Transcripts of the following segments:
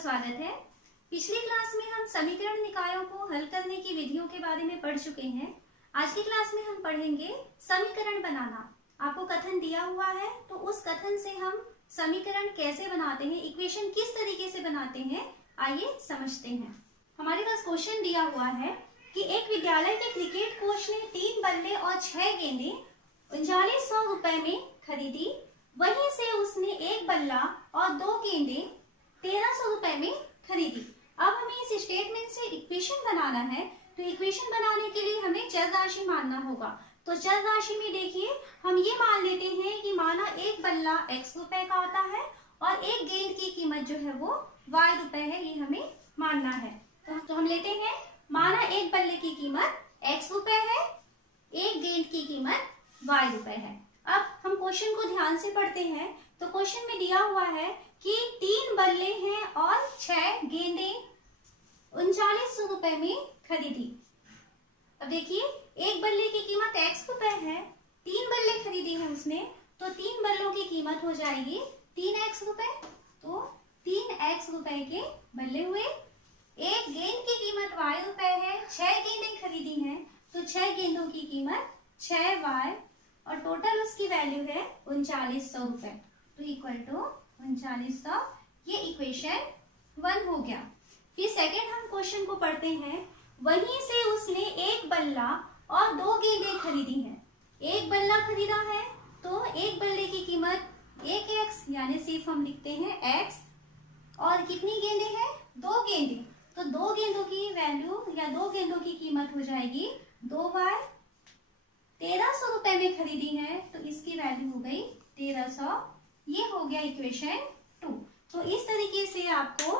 स्वागत है। पिछली क्लास में हम समीकरण निकायों को हल करने की विधियों के बारे में पढ़ चुके हैं। आज की क्लास में हम पढ़ेंगे समीकरण बनाना। आपको कथन दिया हुआ है तो उस कथन से हम समीकरण कैसे बनाते हैं, इक्वेशन किस तरीके से बनाते हैं, आइए समझते हैं। हमारे पास क्वेश्चन दिया हुआ है कि एक विद्यालय के क्रिकेट कोच ने 3 बल्ले और 6 गेंदें 3900 रुपए में खरीदी। वहीं से उसने 1 बल्ला और 2 गेंदें 1300 रुपए में खरीदी। अब हमें इस स्टेटमेंट से इक्वेशन बनाना है, तो इक्वेशन बनाने के लिए हमें चर राशि मानना होगा। तो चर राशि में देखिए हम ये मान लेते हैं कि माना 1 बल्ला x रुपए का आता है और 1 गेंद की कीमत जो है वो y रुपए है, ये हमें मानना है। तो हम लेते हैं माना 1 बल्ले की कीमत x रुपए है, 1 गेंद की कीमत y रुपए है। अब हम क्वेश्चन को ध्यान से पढ़ते हैं। तो क्वेश्चन में दिया हुआ है कि 3 बल्ले हैं और 6 गेंदें 3900 रुपए में खरीदी। अब देखिए 1 बल्ले की कीमत x रुपए है, 3 बल्ले खरीदी है उसने, तो 3 बल्लों की कीमत हो जाएगी 3x रुपए। तो 3x रुपए के बल्ले हुए। 1 गेंद की कीमत y रुपए है, 6 गेंदें खरीदी हैं, तो 6 गेंदों की कीमत 6y और टोटल उसकी वैल्यू है 3900 रुपए। तो इक्वल टू 3900, ये इक्वेशन 1 हो गया। फिर सेकेंड हम क्वेश्चन को पढ़ते हैं। वहीं से उसने 1 बल्ला और 2 गेंदें खरीदी हैं। 1 बल्ला खरीदा है तो 1 बल्ले की कीमत 1x, यानी सिर्फ हम लिखते हैं x, और कितनी गेंदें हैं 2 गेंदें, तो 2 गेंदों की वैल्यू या 2 गेंदों की कीमत हो जाएगी 2y। 1300 रुपए में खरीदी है तो इसकी वैल्यू हो गई 1300। ये हो गया इक्वेशन 2। तो इस तरीके से आपको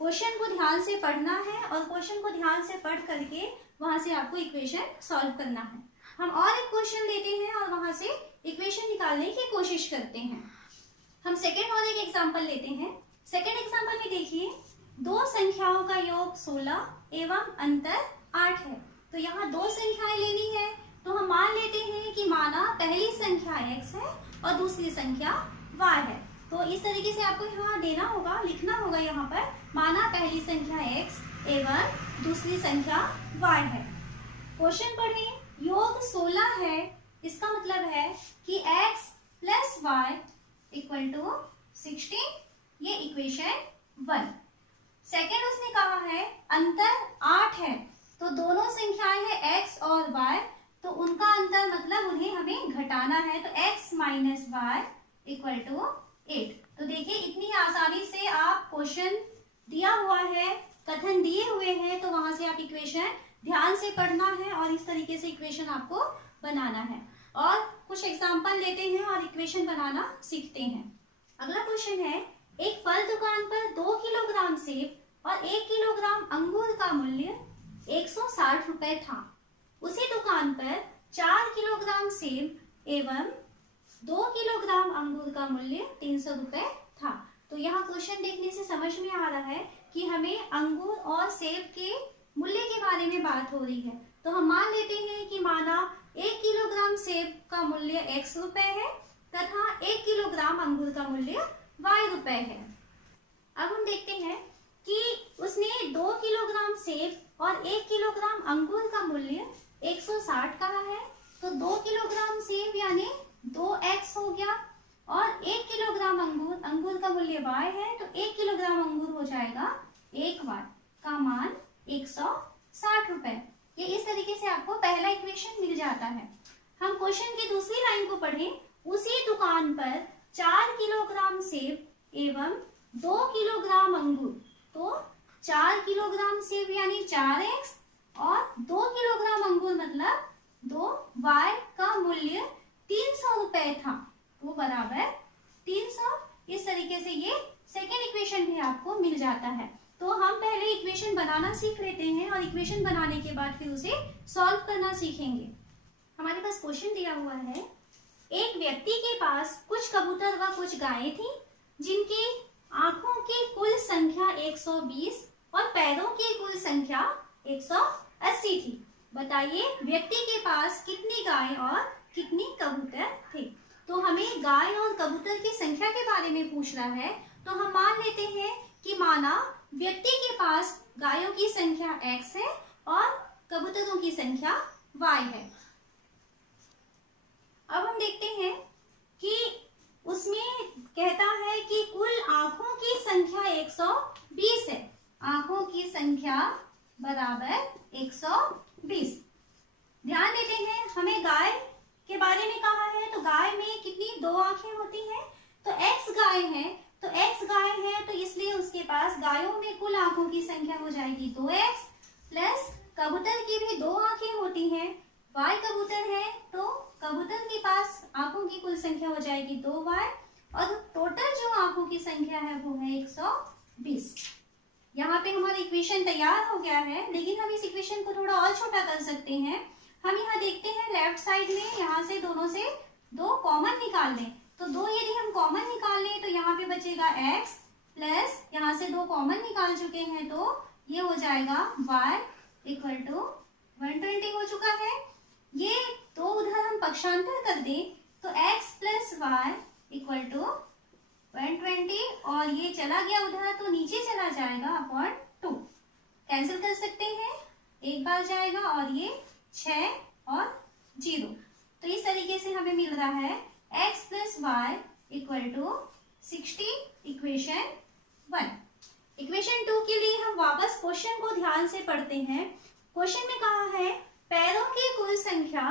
क्वेश्चन को ध्यान से पढ़ना है और क्वेश्चन को ध्यान से पढ़ करके वहां से आपको इक्वेशन सॉल्व करना है। हम और एक क्वेश्चन लेते हैं और वहां से इक्वेशन निकालने की कोशिश करते हैं। हम सेकेंड और एक एग्जाम्पल लेते हैं। सेकेंड एग्जाम्पल में देखिए 2 संख्याओं का योग 16 एवं अंतर 8 है। तो यहाँ 2 संख्याएं लेनी है, तो हम मान लेते हैं कि माना पहली संख्या x है और दूसरी संख्या y है। तो इस तरीके से आपको यहाँ देना होगा, लिखना होगा यहाँ पर माना पहली संख्या x एवं दूसरी संख्या y है। क्वेश्चन पढ़ें, योग 16 है, इसका मतलब है कि x plus y equal to 16, ये इक्वेशन 1। सेकेंड उसने कहा है अंतर 8 है, तो दोनों संख्याएं हैं x और y, तो उनका अंतर मतलब उन्हें हमें घटाना है, तो x minus Y equal to 8। तो देखिए इतनी आसानी से आप क्वेश्चन दिया हुआ है, कथन दिए हुए हैं, तो वहां से आप इक्वेशन ध्यान से पढ़ना है और इस तरीके से इक्वेशन आपको बनाना है। और कुछ एग्जांपल लेते हैं और इक्वेशन बनाना सीखते हैं। अगला क्वेश्चन है, एक फल दुकान पर 2 किलोग्राम सेब और 1 किलोग्राम अंगूर का मूल्य 160 रुपए था। उसी दुकान पर 4 किलोग्राम सेब एवं 2 किलोग्राम अंगूर का मूल्य 300 रुपए था। तो यहाँ क्वेश्चन देखने से समझ में आ रहा है कि हमें अंगूर और सेब के मूल्य के बारे में बात हो रही है। तो हम मान लेते हैं कि माना 1 किलोग्राम सेब का मूल्य x रुपए है तथा 1 किलोग्राम अंगूर का मूल्य y रुपए है। अब हम देखते हैं कि उसने 2 किलोग्राम सेब और 1 किलोग्राम अंगूर का मूल्य 160 कहा है, तो 2 किलोग्राम सेब यानी 2x हो गया और 1 किलोग्राम अंगूर का मूल्य y है, तो 1 किलोग्राम अंगूर हो जाएगा 1y का मान 160 रुपए। ये इस तरीके से आपको पहला इक्वेशन मिल जाता है। हम क्वेश्चन की दूसरी लाइन को पढ़ें। उसी दुकान पर 4 किलोग्राम सेब एवं 2 किलोग्राम अंगूर, तो 4 किलोग्राम सेब यानी 4x और 2 किलोग्राम अंगूर मतलब 2y का मूल्य 300 रुपए था, वो बराबर 300। इस तरीके से ये सेकेंड इक्वेशन भी आपको मिल जाता है। तो हम पहले इक्वेशन बनाना सीख लेते हैं और इक्वेशन बनाने के बाद फिर उसे सॉल्व करना सीखेंगे। हमारे पास क्वेश्चन दिया हुआ है, एक व्यक्ति के पास कुछ कबूतर व कुछ गायें थी, जिनकी आंखों की कुल संख्या 120 और पैरों की कुल संख्या 180 थी। बताइए व्यक्ति के पास कितनी गाय और कितनी कबूतर थे। तो हमें गाय और कबूतर की संख्या के बारे में पूछ रहा है, तो हम मान लेते हैं कि माना व्यक्ति के पास गायों की संख्या x है और कबूतरों की संख्या y है। अब हम देखते हैं कि उसमें कहता है कि कुल आंखों की संख्या 120 है। आंखों की संख्या बराबर 120। ध्यान देते हैं, हमें गाय के बारे में कहा है, तो गाय में कितनी 2 आंखें होती हैं, तो x गाय है, तो x गाय है तो इसलिए उसके पास गायों में कुल आंखों की संख्या हो जाएगी 2x प्लस कबूतर की भी 2 आंखें होती हैं, y कबूतर है तो कबूतर के पास आंखों की कुल संख्या हो जाएगी 2y और टोटल जो आंखों की संख्या है वो है 120। यहाँ पे हमारा इक्वेशन तैयार हो गया है, लेकिन हम इस इक्वेशन को थोड़ा और छोटा कर सकते हैं। हम यहाँ देखते हैं लेफ्ट साइड में यहाँ से दोनों से 2 कॉमन निकाल लें, तो 2 यदि हम कॉमन निकाल लें तो यहाँ पे बचेगा x प्लस यहाँ से 2 कॉमन निकाल चुके हैं तो ये हो जाएगा y इक्वल टू 120 हो चुका है। ये 2 उधर हम पक्षांतर कर दें तो x plus Y equal to 120 और ये चला गया उधर तो नीचे चला जाएगा अपॉन 2। कैंसिल कर सकते हैं, एक बार जाएगा और ये 6 और 0। तो इस तरीके से हमें मिल रहा है x plus Y equal to 60 equation 1। Equation 2 के लिए हम वापस क्वेश्चन को ध्यान से पढ़ते हैं। क्वेश्चन में कहा है पैरों की कुल संख्या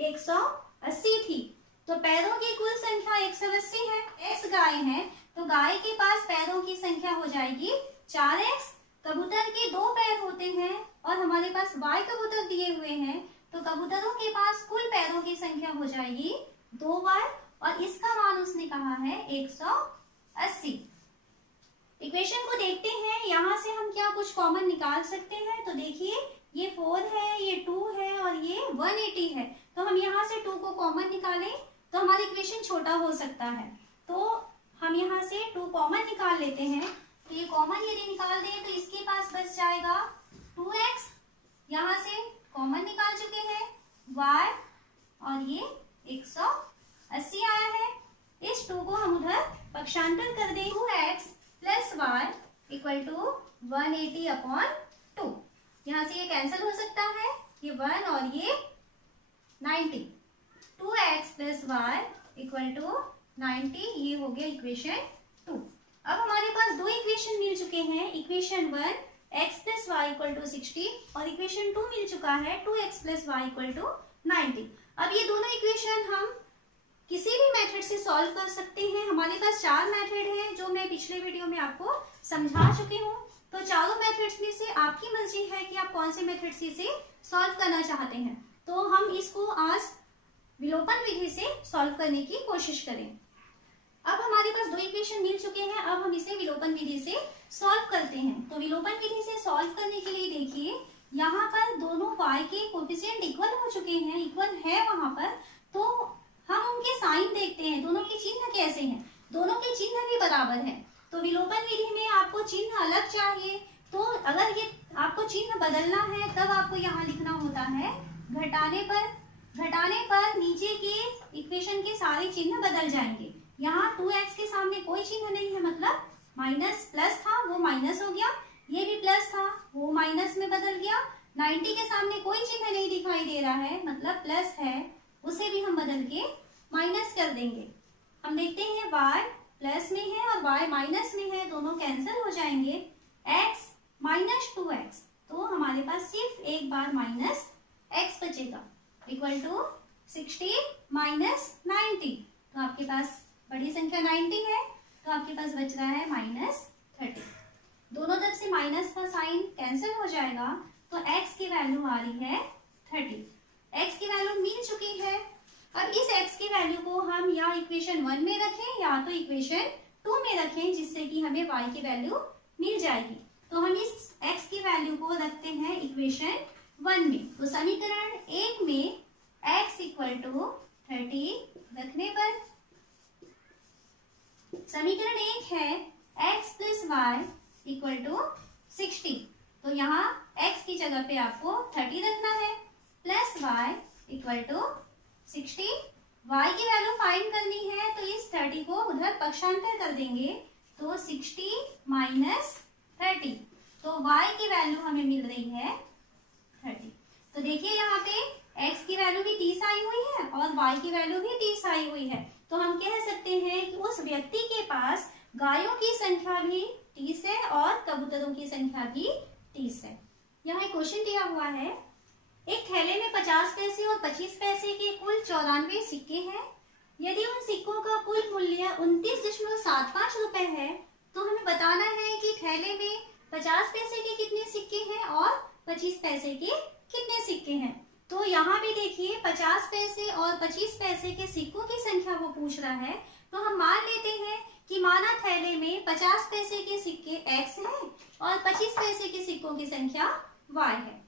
180 थी, तो पैरों की कुल संख्या 180 है, x गाय है तो गाय के पास पैरों की संख्या हो जाएगी 4x। कबूतर के 2 पैर होते हैं और हमारे पास y कबूतर दिए हुए हैं तो कबूतरों के पास कुल पैरों की संख्या हो जाएगी 2y और इसका मान उसने कहा है 180। इक्वेशन को देखते हैं, यहाँ से हम क्या कुछ कॉमन निकाल सकते हैं, तो देखिए ये 4 है, ये 2 है और ये 180 है, तो हम यहाँ से 2 को कॉमन निकालें तो हमारी इक्वेशन छोटा हो सकता है। तो हम यहाँ से 2 कॉमन निकाल लेते हैं, तो ये कॉमन यदि निकाल दें तो इसके पास बच जाएगा 2x, यहाँ से कॉमन निकाल चुके हैं y और ये 180 आया है। इस 2 को हम उधर पक्षांतर कर दें, 2x plus Y equal to 180 upon 2। यहाँ से ये कैंसिल हो सकता है, ये 1 और ये 90। 2x plus Y equal to 90, ये हो गया इक्वेशन 2। अब हमारे पास 2 इक्वेशन मिल चुके हैं। Equation 1 x plus Y equal to 60 और इक्वेशन 2 मिल चुका है 2x plus Y equal to 90। अब ये दोनों इक्वेशन हम किसी भी मेथड से सॉल्व कर सकते हैं। हमारे पास 4 मेथड हैं जो मैं पिछले वीडियो में आपको समझा चुकी हूँ। तो चारों मेथड्स में से आपकी मर्जी है कि आप कौन से मेथड से इसे सॉल्व करना चाहते हैं। तो हम इसको आज विलोपन विधि से सॉल्व करने की कोशिश करें। अब हमारे पास 2 इक्वेशन मिल चुके हैं, अब हम इसे विलोपन विधि से सॉल्व करते हैं। तो विलोपन विधि से सॉल्व करने के लिए देखिए यहाँ पर दोनों y के कोफिशिएंट इक्वल हो चुके हैं, इक्वल है वहां पर, तो हम उनके साइन देखते हैं, दोनों के चिन्ह कैसे हैं। दोनों के चिन्ह भी बराबर है। तो विलोपन विधि में आपको चिन्ह अलग चाहिए, तो अगर ये आपको चिन्ह बदलना है तब आपको यहाँ लिखना होता है घटाने पर नीचे के इक्वेशन के सारे चिन्ह बदल जाएंगे। यहाँ 2x के सामने कोई चिन्ह नहीं है, मतलब माइनस प्लस था वो माइनस हो गया, ये भी प्लस था वो माइनस में बदल गया। 90 के सामने कोई चिन्ह नहीं दिखाई दे रहा है, मतलब प्लस है, उसे भी हम बदल के माइनस कर देंगे। हम देखते हैं y प्लस में है और y माइनस में है, दोनों कैंसिल हो जाएंगे। x माइनस 2x, तो हमारे पास सिर्फ एक बार माइनस x बचेगा, इक्वल टू 60 माइनस 90। तो आपके पास बड़ी संख्या 90 है, तो आपके पास बच रहा है माइनस 30। दोनों तरफ से माइनस का साइन कैंसिल हो जाएगा, तो x की वैल्यू आ रही है 30। x की वैल्यू मिल चुकी है। अब इस x की वैल्यू को हम या इक्वेशन 1 में रखें या तो इक्वेशन 2 में रखें, जिससे कि हमें y की वैल्यू मिल जाएगी। तो हम इस x की वैल्यू को रखते हैं इक्वेशन 1 में। तो समीकरण 1 में x इक्वल टू 30 रखने पर समीकरण 1 है x plus Y equal to 60। तो यहाँ x की जगह पे आपको 30 रखना है, plus y equal to 60। y की वैल्यू फाइंड करनी है, तो इस 30 को उधर पक्षांतर कर देंगे, तो 60 माइनस हमें मिल रही है 30। तो देखिए यहाँ पे x की वैल्यू भी 30 आई हुई है और y की वैल्यू भी 30 आई हुई है। तो हम कह सकते हैं कि उस व्यक्ति के पास गायों की संख्या भी 30 है और कबूतरों की संख्या भी 30 है। यहाँ एक क्वेश्चन दिया हुआ है, एक थैले में 50 पैसे और 25 पैसे के कुल 94 सिक्के हैं। यदि उन सिक्कों का कुल मूल्य 29.75 रुपए है तो हमें बताना है कि थैले में 50 पैसे के कितने सिक्के हैं और 25 पैसे के कितने सिक्के हैं। तो यहाँ भी देखिए 50 पैसे और 25 पैसे के सिक्कों की संख्या वो पूछ रहा है। तो हम मान लेते हैं कि माना थैले में 50 पैसे के सिक्के x है और 25 पैसे के सिक्कों की संख्या y है।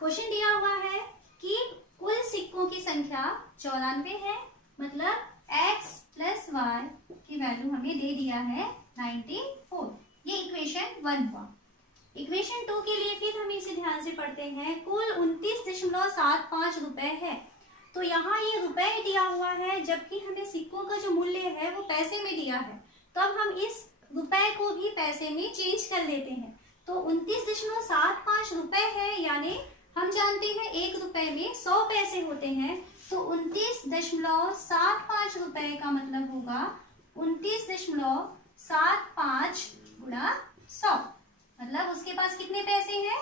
क्वेश्चन दिया हुआ है कि कुल सिक्कों की संख्या 94 है, मतलब x प्लस y की वैल्यू हमें दे दिया है 94। ये इक्वेशन 1 हुआ। इक्वेशन 2 के लिए फिर हम इसे ध्यान से पढ़ते हैं। कुल 29.75 रुपए है। तो यहाँ ये रुपए दिया हुआ है जबकि हमें सिक्कों का जो मूल्य है वो पैसे में दिया है। तो अब हम इस रुपए को भी पैसे में चेंज कर लेते हैं। तो 29.75 रुपए है, यानी हम जानते हैं 1 रुपए में 100 पैसे होते हैं। तो 29.75 रुपए का मतलब होगा 29.75 गुणा 100, मतलब उसके पास कितने पैसे हैं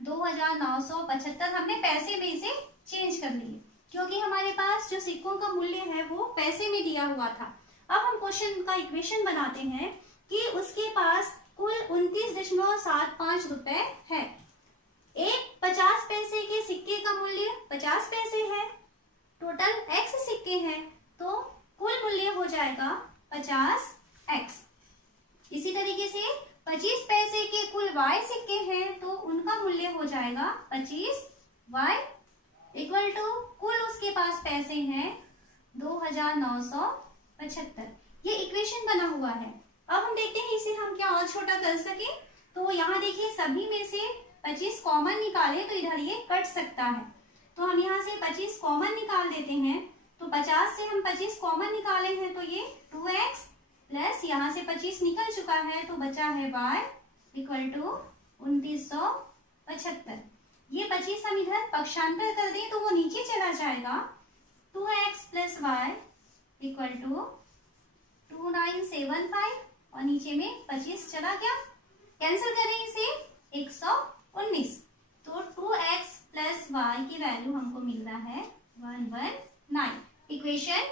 2975। हमने पैसे में इसे चेंज कर लिए क्योंकि हमारे पास जो सिक्कों का मूल्य है वो पैसे में दिया हुआ था। अब हम क्वेश्चन का इक्वेशन बनाते हैं कि उसके पास कुल 29.75 रुपए है। एक 50 पैसे के सिक्के का मूल्य 50 पैसे है, टोटल x सिक्के हैं तो कुल मूल्य हो जाएगा 50x। इसी तरीके से 25 पैसे के कुल y सिक्के हैं तो उनका मूल्य हो जाएगा 25y इक्वल टू कुल उसके पास पैसे हैं 2975। ये इक्वेशन बना हुआ है। अब हम देखते हैं इसे हम क्या और छोटा कर सके। तो यहाँ देखिए सभी में से 25 कॉमन निकाले तो इधर ये कट सकता है। तो हम यहाँ से 25 कॉमन निकाल देते हैं। तो 50 से हम 25 कॉमन निकाले हैं तो ये 2x प्लस यहाँ से 25 निकल चुका है तो बचा है y इक्वल टू 2975। ये 25 हम इधर पक्षांतर कर दें तो वो नीचे चला जाएगा। 2x plus Y equal to 2975 और नीचे में 25 चला गया, कैंसिल करें इसे 119। तो 2x प्लस वाई की वैल्यू हमको मिल रहा है 119। इक्वेशन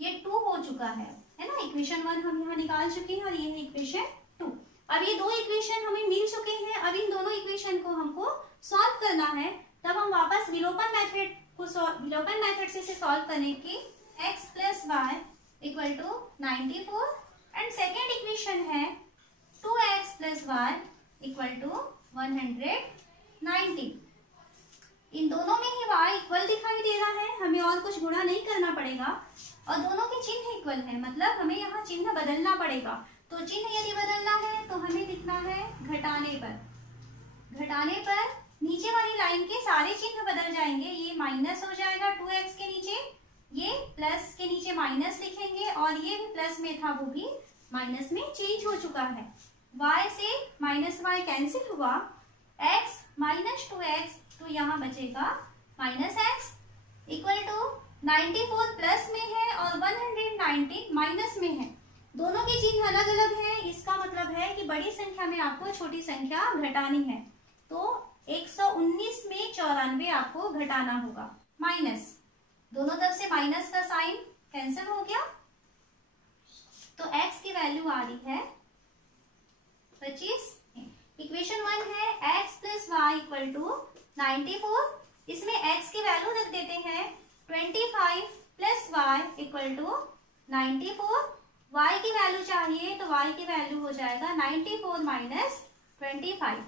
ये 2 हो चुका है ना। इक्वेशन 1 हम यहाँ निकाल चुके हैं और ये है इक्वेशन 2। अब ये दो इक्वेशन हमें मिल चुके हैं। अब इन दोनों इक्वेशन को हमको सॉल्व करना है। तब हम वापस विलोपन मेथड से सॉल्व करेंगे। x plus Y equal to 94 and second equation है 2x plus Y equal to 190। इन दोनों में ही y इक्वल दिखाई दे रहा है, हमें और कुछ गुणा नहीं करना पड़ेगा और दोनों के चिन्ह इक्वल है, मतलब हमें यहाँ चिन्ह बदलना पड़ेगा। तो चिन्ह यदि बदलना है तो हमें लिखना है घटाने पर नीचे वाली लाइन के सारे चिन्ह बदल जाएंगे। ये माइनस हो जाएगा 2x के नीचे, ये प्लस के नीचे माइनस लिखेंगे और ये भी प्लस में था वो भी माइनस में चेंज हो चुका है। y से माइनस y कैंसिल हुआ, x माइनस 2x तो यहाँ बचेगा minus x equal to 94 plus में है और 190 माइनस में है। दोनों के चिन्ह अलग अलग हैं। इसका मतलब है कि बड़ी संख्या में आपको छोटी संख्या घटानी है। तो 119 में 94 आपको घटाना होगा। माइनस, दोनों तरफ से माइनस का साइन कैंसिल हो गया तो x की वैल्यू आ रही है 25। इक्वेशन 1 है x plus Y equal to 94। इसमें x की वैल्यू रख देते हैं 25 plus Y equal to 94। y की वैल्यू चाहिए तो y की वैल्यू हो जाएगा 94 माइनस 25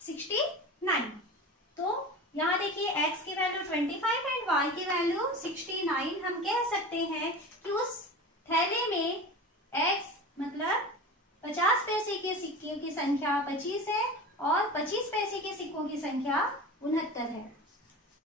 69। तो यहाँ देखिए x की वैल्यू 25 एंड y की वैल्यू 69। हम कह सकते हैं कि उस थैले में x मतलब 50 पैसे के सिक्के की संख्या 25 है और 25 पैसे के सिक्कों की संख्या 69 है।